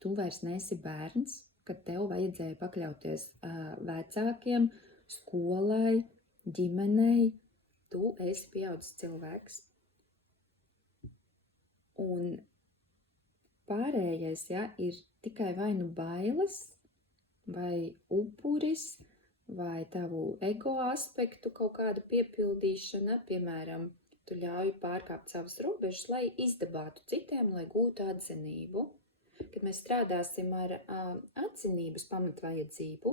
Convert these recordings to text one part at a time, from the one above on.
tu vairs neesi bērns, kad tev vajadzēja pakļauties vecākiem, skolai, ģimenei. Tu esi pieaudzis cilvēks. Un pārējais, ja, ir tikai vai nu bailes, vai upuris, vai tavu ego aspektu kaut kāda piepildīšana, piemēram, tu ļauj pārkāpt savas robežas, lai izdabātu citiem, lai gūtu atzinību. Kad mēs strādāsim ar atzinības pamatvajadzību,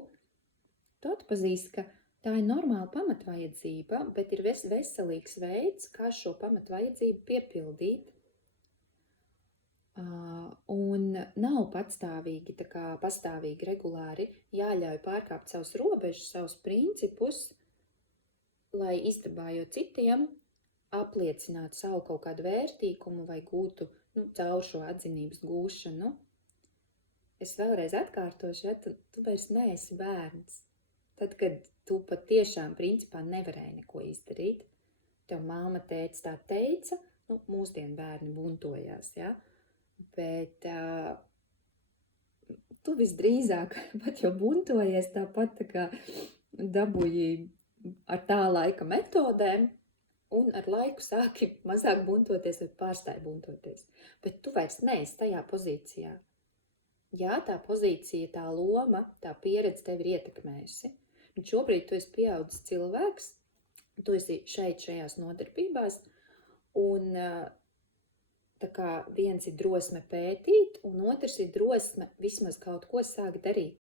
tu atpazīsti, ka tā ir normāla pamatvajadzība, bet ir veselīgs veids, kā šo pamatvajadzību piepildīt. Un nav patstāvīgi, tā kā pastāvīgi, regulāri jāļauj pārkāpt savus robežas, savus principus, lai izdabājot citiem, apliecinātu savu kaut kādu vērtīgumu vai gūtu caur šo atzinības gūšanu. Es vēlreiz atkārtošu, ja tu vairs neesi bērns. Tad, kad tu patiešām principā nevarēji neko izdarīt, tev māma, tētis tā teica, mūsdienu bērni buntojās, ja? Bet tu visdrīzāk pat jau buntojies tāpat tā kā dabūji ar tā laika metodēm, un ar laiku sāki mazāk buntoties vai pārstāji buntoties. Bet tu vairs neesi tajā pozīcijā. Jā, tā pozīcija, tā loma, tā pieredze tevi ir ietekmējusi. Un šobrīd tu esi pieaudzis cilvēks, tu esi šajās nodarbībās, un tā kā viens ir drosme pētīt, un otrs ir drosme vismaz kaut ko sākt darīt.